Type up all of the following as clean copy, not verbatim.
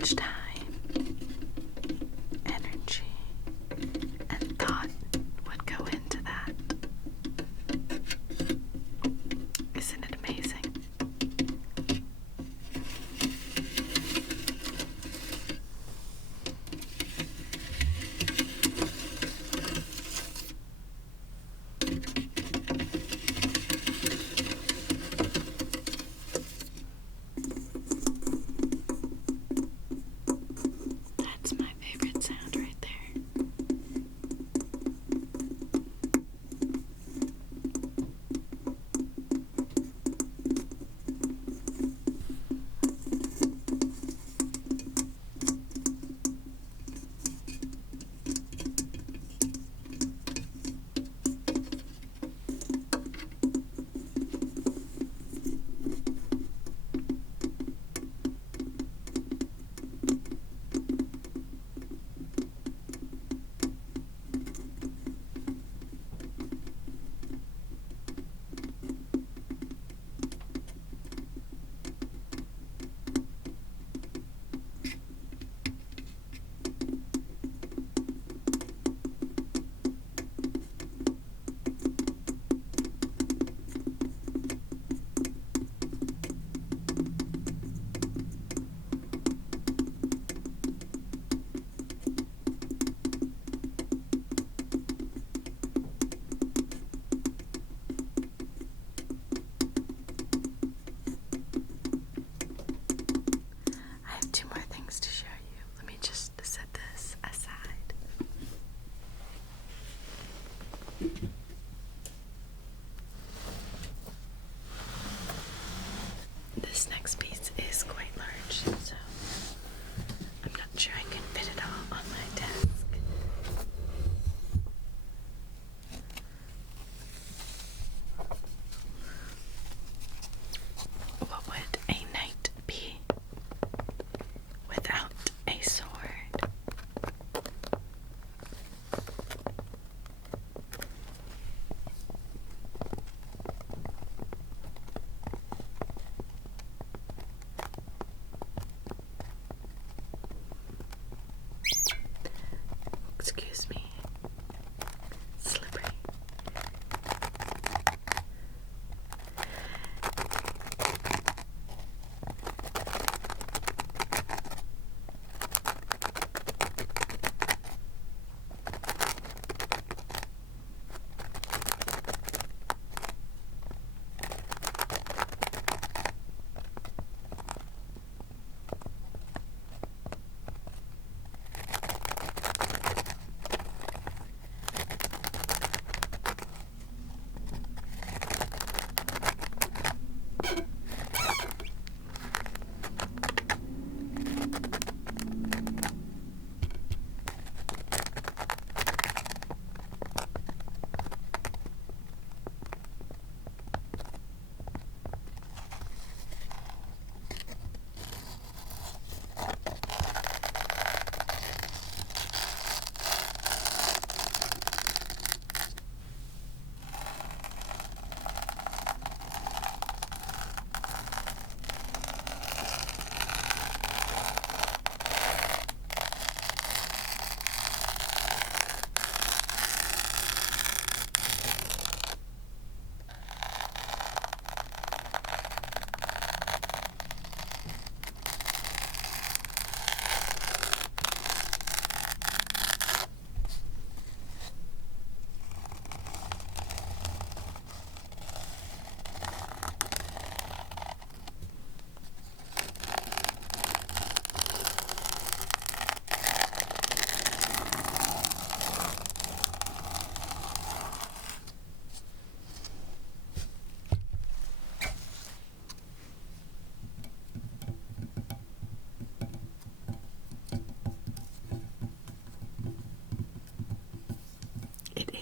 much time, energy, and thought would go into that. Isn't it amazing? That's my favorite sound right there. I have two more things to show you. Let me just set this aside. This next piece is quite large, so I'm not sure I can fit it all on my desk. What would a knight be without a sword? Excuse me. Slippery.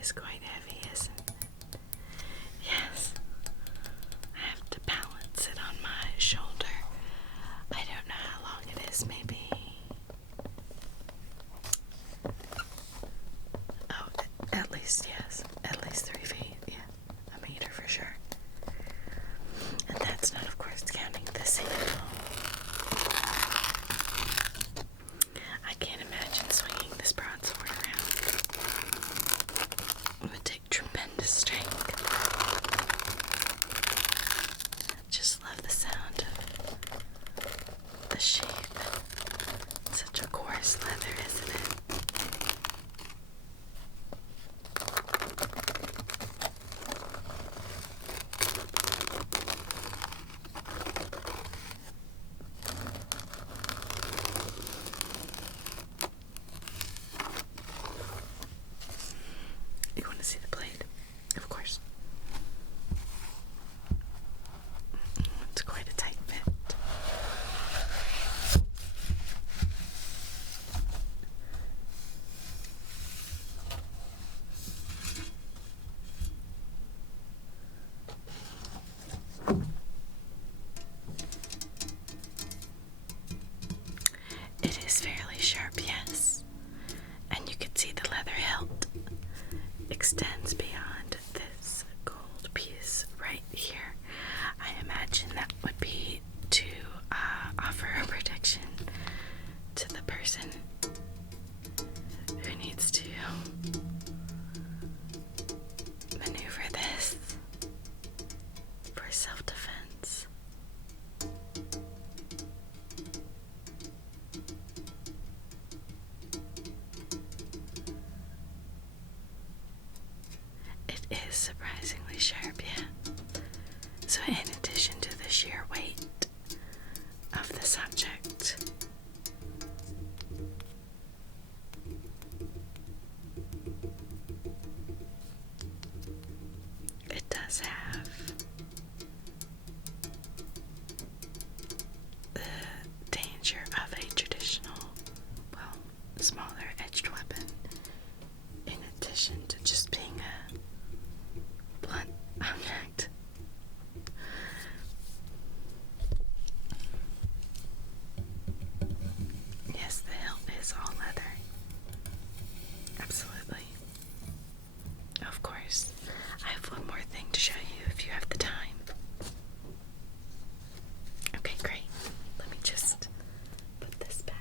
Is quite heavy, isn't it? Yes. I have to balance it on my shoulder. I don't know how long it is, maybe. Oh, at least, yes. At least 3 feet. Yeah. A meter for sure. And that's not, of course, counting the sandal. sheath. Such a coarse leather, isn't it? You want to see the blade? Of course. It's quite a tight fit. It is fairly sharp, yes, and you can see the leather hilt extends beyond this gold piece right here. I imagine that would be to offer protection to the person who needs to maneuver this for self-defense. It is surprisingly sharp, yeah. So in addition to the sheer weight of the subject, it does have the danger of a traditional, well, smaller edged weapon, in addition to just being a blunt object. Yes, the hilt is all leather. Absolutely. Of course. I have one more thing to show you if you have the time. Okay, great. Let me just put this back.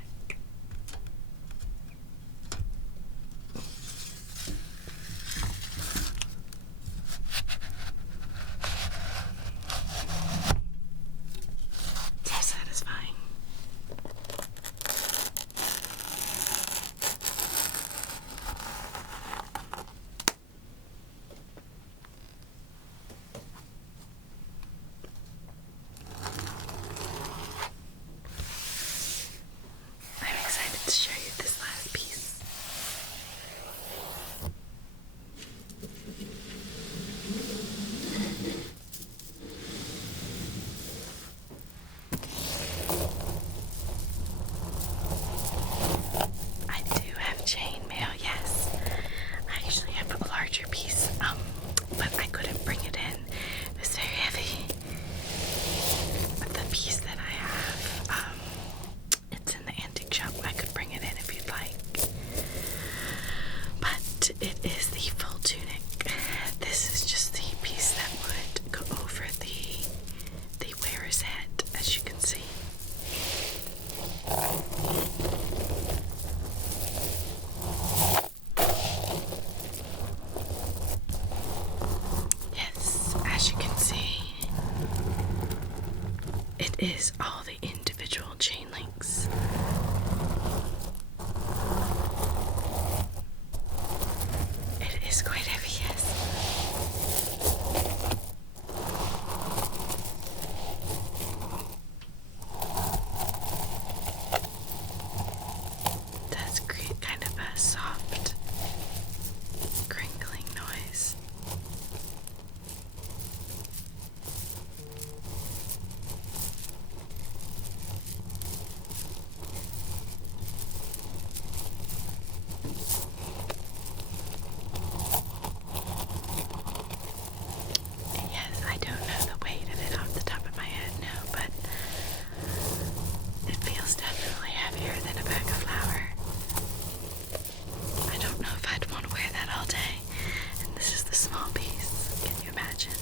So satisfying. I'm excited to show you this last piece. I do have chainmail, yes. I actually have a larger piece, but I couldn't bring it in. It was very heavy. But the piece that I have, it's in the antique shop. I could bring it in if you'd like. But it is the full tunic. This is just the piece that would go over the wearer's head, as you can see. Yes, as you can see, it is all the individual chain links. It is quite heavy, yes. Does create kind of a soft, crinkling noise. Yes, I don't know the weight of it off the top of my head, no, but it feels definitely heavier than a bag of flour. I don't know if I'd want to wear that all day, and this is the small piece. Can you imagine?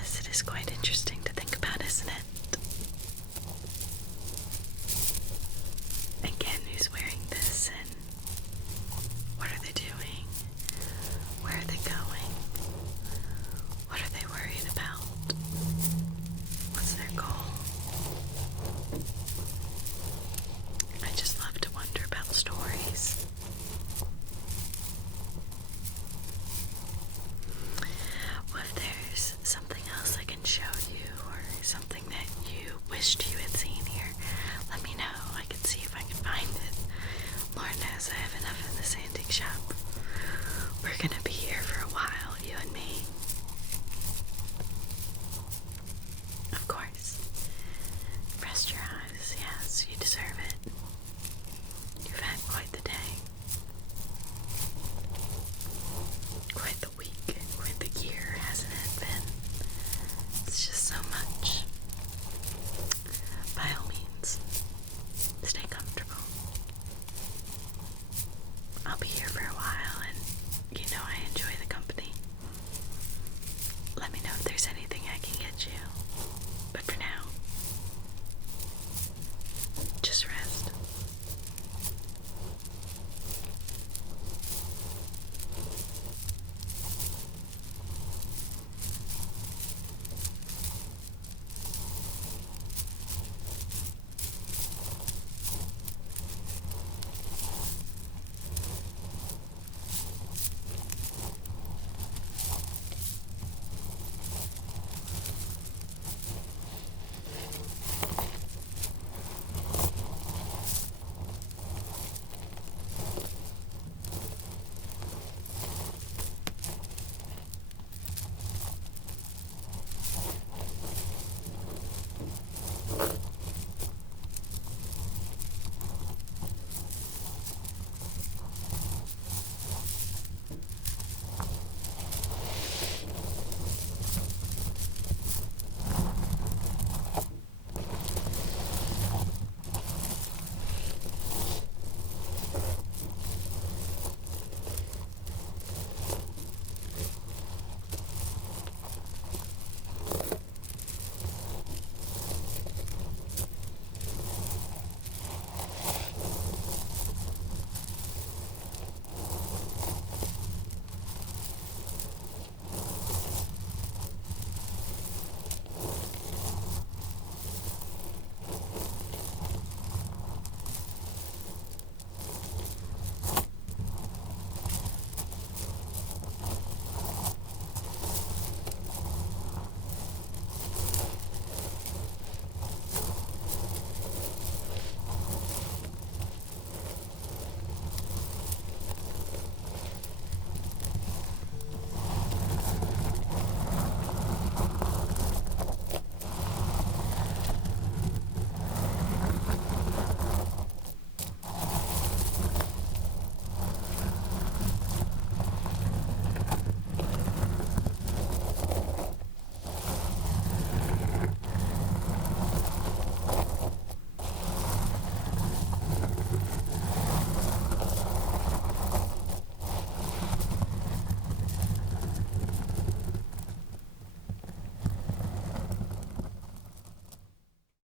Yes, it is quite